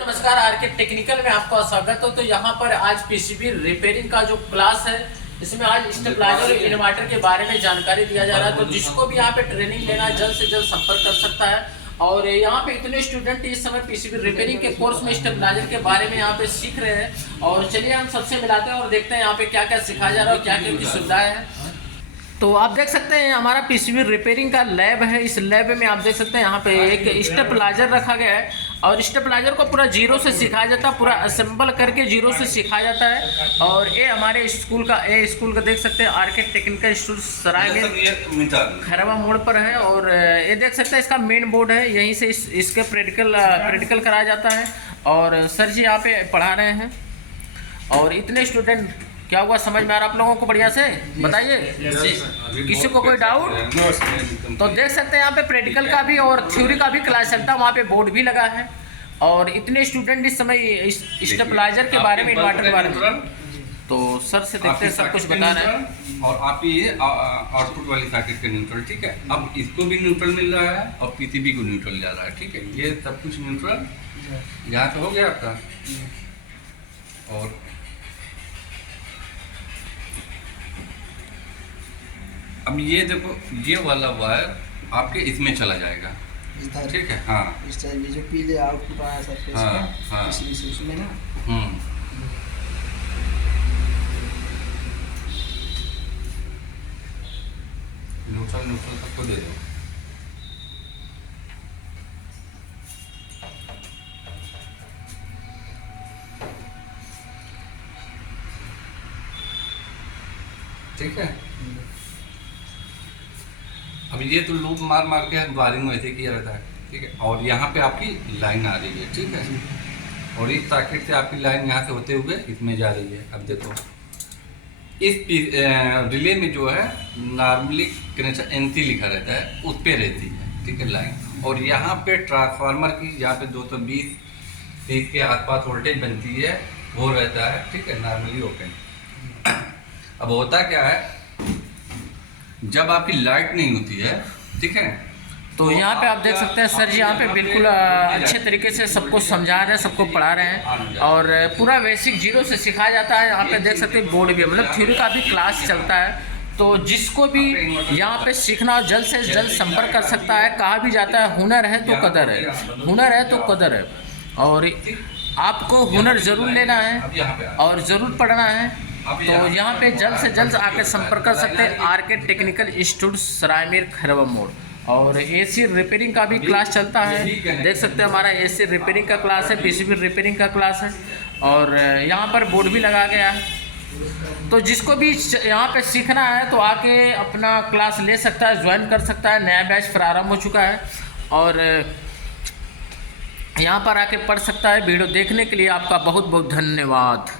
नमस्कार, R K technical में आपका स्वागत हो। तो यहाँ पर आज पीसीबी रिपेयरिंग का जो क्लास है, इसमें आज स्टेबलाइजर और इन्वर्टर के बारे में जानकारी दिया जा रहा है। तो जिसको भी यहाँ पे ट्रेनिंग लेना है, जल्द से जल्द संपर्क कर सकता है। और यहाँ पे इतने स्टूडेंट इस समय पीसीबी रिपेयरिंग के कोर्स में स्टेबलाइजर के बारे में यहाँ पे सीख रहे हैं। और चलिए हम सबसे मिलाते हैं और देखते हैं यहाँ पे क्या क्या सिखाया जा रहा है और क्या क्या की सुविधाएं हैं। तो आप देख सकते हैं हमारा पीसीबी रिपेयरिंग का लैब है। इस लैब में आप देख सकते हैं यहाँ पे एक स्टेबलाइजर रखा गया है और स्टेबलाइजर को पूरा जीरो से सिखाया जाता है, पूरा असेंबल करके जीरो से सिखाया जाता है। और ये हमारे स्कूल का देख सकते हैं, आरके टेक्निकल इंस्टीट्यूट सराय में खैरवा मोड़ पर है। और ये देख सकते हैं इसका मेन बोर्ड है, यहीं से इसके प्रैक्टिकल कराया जाता है। और सर जी यहाँ पे पढ़ा रहे हैं। और इतने स्टूडेंट, क्या हुआ, समझ में आ रहा आप लोगों को? बढ़िया से बताइए। किसी को कोई डाउट? तो देख सकते हैं यहाँ पे प्रैक्टिकल का भी और थ्योरी का भी क्लास चलता है, वहाँ पे बोर्ड भी लगा है। और इतने स्टूडेंट इस समय स्टेबलाइजर के बारे में, इन्वर्टर के बारे में, तो सर से देखते हैं, सब कुछ बता रहे हैं। और आप ये आउटपुट वाली सर्किट का न्यूट्रल, ठीक है। अब इसको भी न्यूट्रल मिल रहा है और पीसीबी को न्यूट्रल जा रहा है, ठीक है। ये सब कुछ न्यूट्रल यहाँ तो हो गया आपका। और अब ये देखो, ये वाला वायर आपके इसमें चला जाएगा, ठीक है। हाँ, इस टाइप में जो पीले आउटपुट आया सरफेस हाँ, उसमें ना। न्यूट्रल सबको दे दो। ठीक है। अब ये तो लूप मार के वायरिंग वैसे किया रहता है, ठीक है। और यहाँ पे आपकी लाइन आ रही है, ठीक है। और इस सर्किट से आपकी लाइन यहाँ से होते हुए इसमें जा रही है। अब देखो, इस रिले में जो है नॉर्मली कनेक्शन NC लिखा रहता है, उस पर रहती है, ठीक है, लाइन। और यहाँ पे ट्रांसफार्मर की यहाँ पे 220-30 के आसपास वोल्टेज बनती है, वो रहता है, ठीक है, नॉर्मली ओपन। अब होता क्या है, जब आपकी लाइट नहीं होती है, ठीक है, तो यहाँ पे आप देख सकते हैं सर जी यहाँ पे बिल्कुल अच्छे तरीके से सबको समझा रहे हैं, सबको पढ़ा रहे हैं। और पूरा बेसिक जीरो से सिखाया जाता है। यहाँ पे देख सकते हैं बोर्ड भी, मतलब थ्योरी का भी क्लास चलता है। तो जिसको भी यहाँ पे सीखना हो, जल्द से जल्द संपर्क कर सकता है। कहा भी जाता है, हुनर है तो कदर है, हुनर है तो कदर है। और आपको हुनर ज़रूर लेना है और ज़रूर पढ़ना है। तो यहाँ पे जल्द से जल्द आके संपर्क कर सकते हैं, आरके टेक्निकल इंस्टीट्यूट सरायमेर खैरवा मोड़। और एसी रिपेयरिंग का भी क्लास चलता है, देख सकते हैं हमारा एसी रिपेयरिंग का क्लास है, पीसीबी रिपेयरिंग का क्लास है। और यहाँ पर बोर्ड भी लगा गया है। तो जिसको भी यहाँ पे सीखना है तो आके अपना क्लास ले सकता है, ज्वाइन कर सकता है। नया बैच प्रारंभ हो चुका है और यहाँ पर आके पढ़ सकता है। वीडियो देखने के लिए आपका बहुत बहुत धन्यवाद।